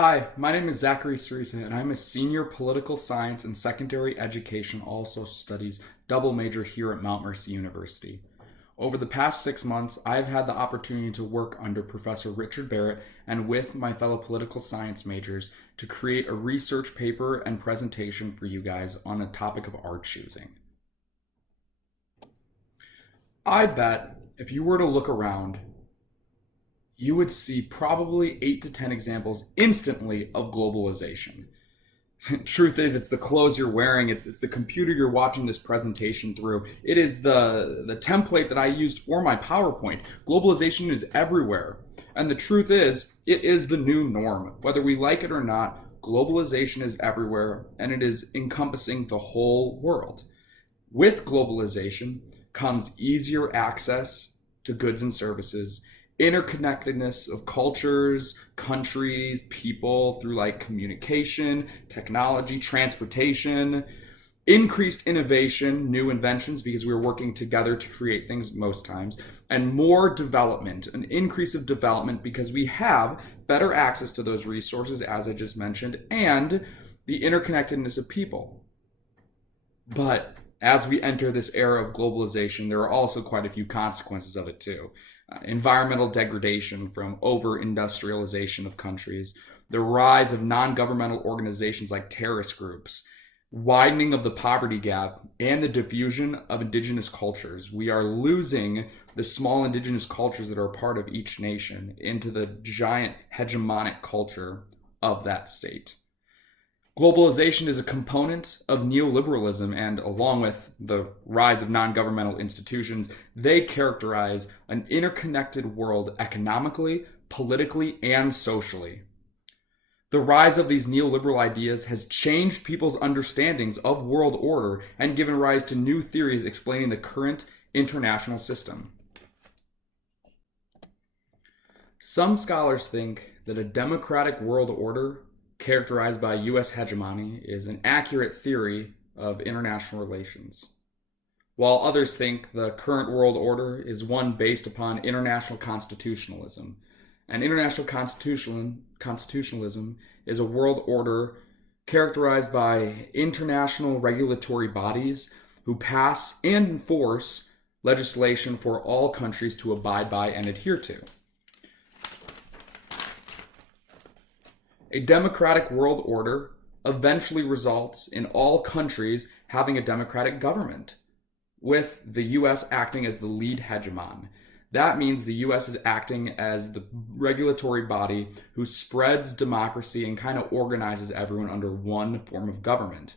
Hi, my name is Zachary Ceresa, and I'm a senior political science and secondary education all social studies double major here at Mount Mercy University. Over the past 6 months, I've had the opportunity to work under Professor Richard Barrett and with my fellow political science majors to create a research paper and presentation for you guys on a topic of our choosing. I bet if you were to look around, you would see probably 8 to 10 examples instantly of globalization. Truth is, it's the clothes you're wearing, it's the computer you're watching this presentation through. It is the template that I used for my PowerPoint. Globalization is everywhere. And the truth is, it is the new norm. Whether we like it or not, globalization is everywhere and it is encompassing the whole world. With globalization comes easier access to goods and services, interconnectedness of cultures, countries, people through like communication, technology, transportation, increased innovation, new inventions because we're working together to create things most times, and more development, an increase of development because we have better access to those resources, as I just mentioned, and the interconnectedness of people. But as we enter this era of globalization, there are also quite a few consequences of it too. Environmental degradation from over-industrialization of countries, the rise of non-governmental organizations like terrorist groups, widening of the poverty gap, and the diffusion of indigenous cultures. We are losing the small indigenous cultures that are a part of each nation into the giant hegemonic culture of that state. Globalization is a component of neoliberalism, and along with the rise of non-governmental institutions, they characterize an interconnected world economically, politically, and socially. The rise of these neoliberal ideas has changed people's understandings of world order and given rise to new theories explaining the current international system. Some scholars think that a democratic world order characterized by U.S. hegemony is an accurate theory of international relations, while others think the current world order is one based upon international constitutionalism. And international constitutionalism is a world order characterized by international regulatory bodies who pass and enforce legislation for all countries to abide by and adhere to. A democratic world order eventually results in all countries having a democratic government, with the US acting as the lead hegemon. That means the US is acting as the regulatory body who spreads democracy and kind of organizes everyone under one form of government.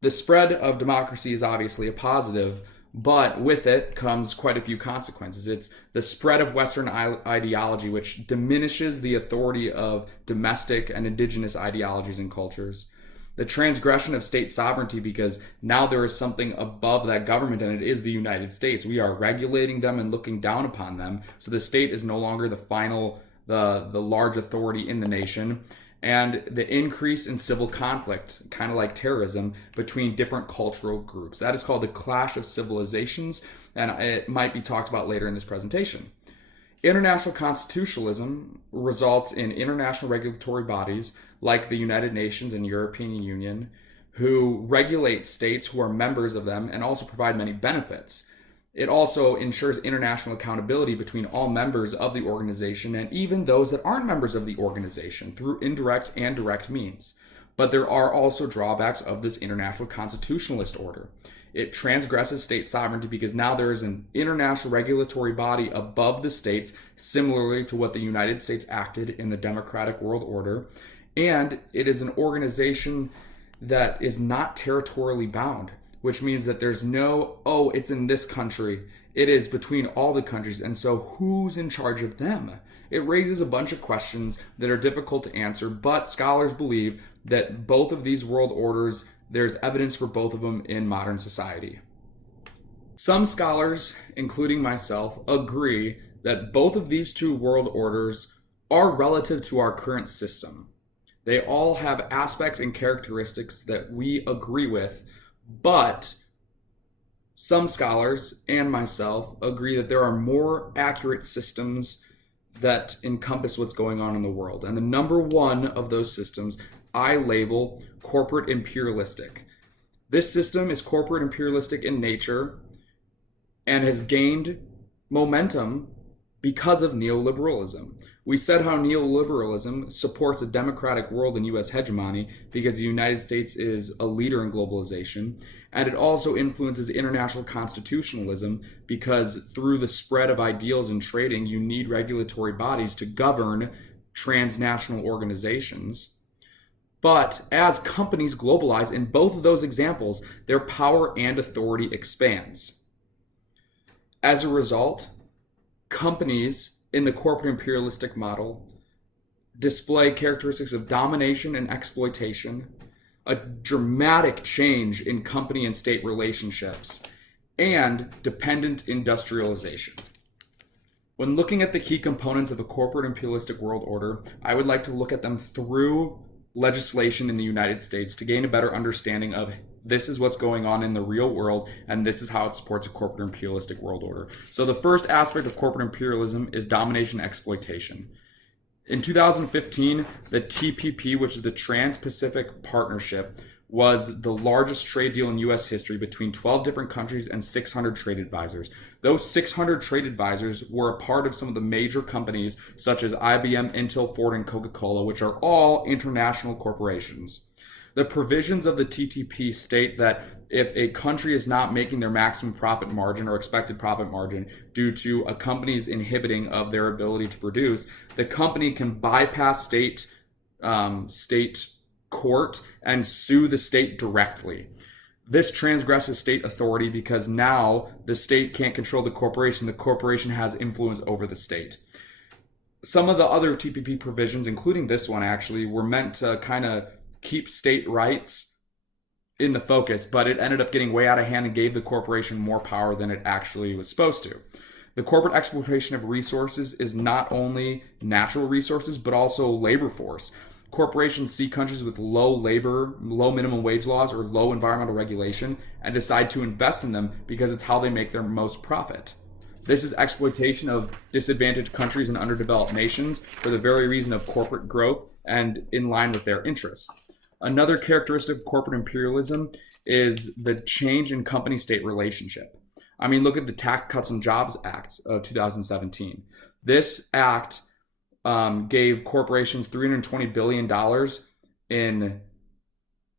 The spread of democracy is obviously a positive, but with it comes quite a few consequences. It's the spread of Western ideology, which diminishes the authority of domestic and indigenous ideologies and cultures. The transgression of state sovereignty, because now there is something above that government, and it is the United States. We are regulating them and looking down upon them. So the state is no longer the large authority in the nation. And the increase in civil conflict, kind of like terrorism, between different cultural groups. That is called the clash of civilizations, and it might be talked about later in this presentation. International constitutionalism results in international regulatory bodies like the United Nations and European Union who regulate states who are members of them and also provide many benefits. It also ensures international accountability between all members of the organization and even those that aren't members of the organization through indirect and direct means. But there are also drawbacks of this international constitutionalist order. It transgresses state sovereignty because now there is an international regulatory body above the states, similarly to what the United States acted in the democratic world order. And it is an organization that is not territorially bound, which means that there's no, oh, it's in this country. It is between all the countries. And so who's in charge of them? It raises a bunch of questions that are difficult to answer, but scholars believe that both of these world orders, there's evidence for both of them in modern society. Some scholars, including myself, agree that both of these two world orders are relative to our current system. They all have aspects and characteristics that we agree with, but some scholars and myself agree that there are more accurate systems that encompass what's going on in the world. And the number one of those systems I label corporate imperialistic. This system is corporate imperialistic in nature and has gained momentum because of neoliberalism. We said how neoliberalism supports a democratic world and U.S. hegemony because the United States is a leader in globalization, and it also influences international constitutionalism because through the spread of ideals and trading, you need regulatory bodies to govern transnational organizations. But as companies globalize, in both of those examples, their power and authority expands. As a result, companies in the corporate imperialistic model display characteristics of domination and exploitation, a dramatic change in company and state relationships, and dependent industrialization. When looking at the key components of a corporate imperialistic world order, I would like to look at them through legislation in the United States to gain a better understanding of this is what's going on in the real world, and this is how it supports a corporate imperialistic world order. So the first aspect of corporate imperialism is domination exploitation. In 2015, the TPP, which is the Trans-Pacific Partnership, was the largest trade deal in U.S. history between 12 different countries and 600 trade advisors. Those 600 trade advisors were a part of some of the major companies such as IBM, Intel, Ford, and Coca-Cola, which are all international corporations. The provisions of the TTP state that if a country is not making their maximum profit margin or expected profit margin due to a company's inhibiting of their ability to produce, the company can bypass state court and sue the state directly. This transgresses state authority because now the state can't control the corporation has influence over the state. Some of the other TPP provisions, including this one actually, were meant to kind of keep state rights in the focus, but it ended up getting way out of hand and gave the corporation more power than it actually was supposed to. The corporate exploitation of resources is not only natural resources, but also labor force. Corporations see countries with low minimum wage laws, or low environmental regulation, and decide to invest in them because it's how they make their most profit. This is exploitation of disadvantaged countries and underdeveloped nations for the very reason of corporate growth and in line with their interests. Another characteristic of corporate imperialism is the change in company-state relationship. I mean, look at the Tax Cuts and Jobs Act of 2017. This act gave corporations $320 billion in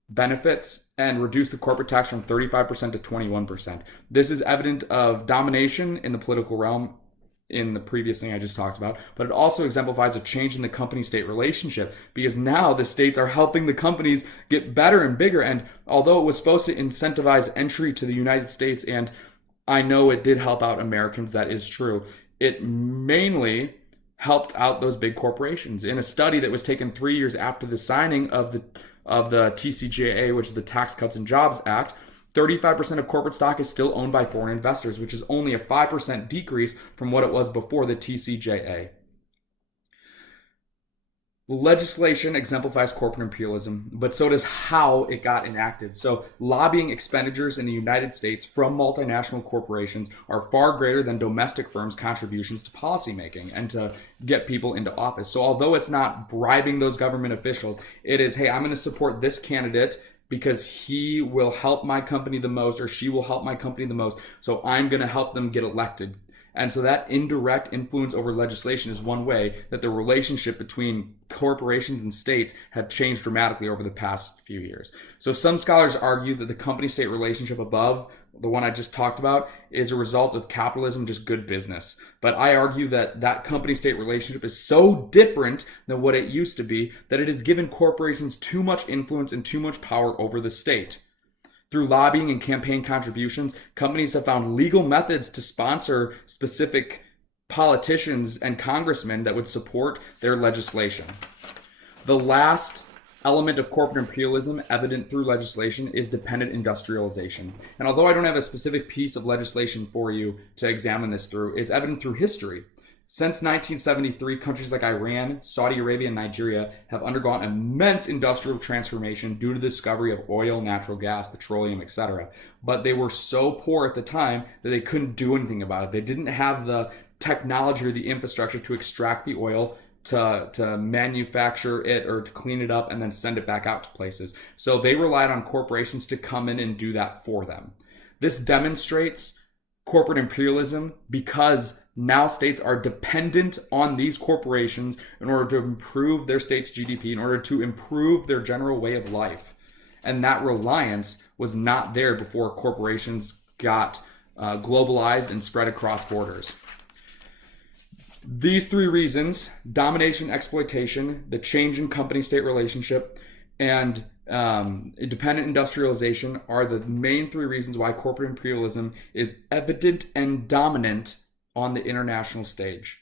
benefits and reduced the corporate tax from 35% to 21%. This is evident of domination in the political realm in the previous thing I just talked about, but it also exemplifies a change in the company-state relationship because now the states are helping the companies get better and bigger. And although it was supposed to incentivize entry to the United States, and I know it did help out Americans, that is true, it mainly helped out those big corporations. In a study that was taken 3 years after the signing of the TCJA, which is the Tax Cuts and Jobs Act, 35% of corporate stock is still owned by foreign investors, which is only a 5% decrease from what it was before the TCJA. Legislation exemplifies corporate imperialism, but so does how it got enacted. So lobbying expenditures in the United States from multinational corporations are far greater than domestic firms' contributions to policymaking and to get people into office. So although it's not bribing those government officials, it is, hey, I'm going to support this candidate because he will help my company the most, or she will help my company the most, so I'm going to help them get elected. And so that indirect influence over legislation is one way that the relationship between corporations and states have changed dramatically over the past few years. So some scholars argue that the company-state relationship above, the one I just talked about, is a result of capitalism, just good business. But I argue that that company-state relationship is so different than what it used to be that it has given corporations too much influence and too much power over the state. Through lobbying and campaign contributions, companies have found legal methods to sponsor specific politicians and congressmen that would support their legislation. The last element of corporate imperialism evident through legislation is dependent industrialization. And although I don't have a specific piece of legislation for you to examine this through, it's evident through history. Since 1973, countries like Iran, Saudi Arabia, and Nigeria have undergone immense industrial transformation due to the discovery of oil, natural gas, petroleum, etc. But they were so poor at the time that they couldn't do anything about it. They didn't have the technology or the infrastructure to extract the oil, to manufacture it or to clean it up and then send it back out to places. So they relied on corporations to come in and do that for them. This demonstrates corporate imperialism because now states are dependent on these corporations in order to improve their state's GDP, in order to improve their general way of life. And that reliance was not there before corporations got globalized and spread across borders. These three reasons, domination, exploitation, the change in company-state relationship, and dependent industrialization are the main three reasons why corporate imperialism is evident and dominant on the international stage.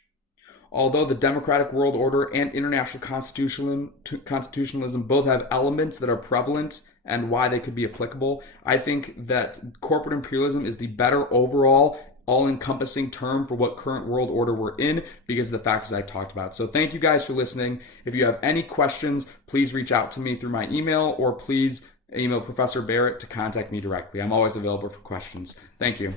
Although the democratic world order and international constitutionalism both have elements that are prevalent and why they could be applicable, I think that corporate imperialism is the better overall all-encompassing term for what current world order we're in because of the factors I talked about. So thank you guys for listening. If you have any questions, please reach out to me through my email or please email Professor Barrett to contact me directly. I'm always available for questions. Thank you.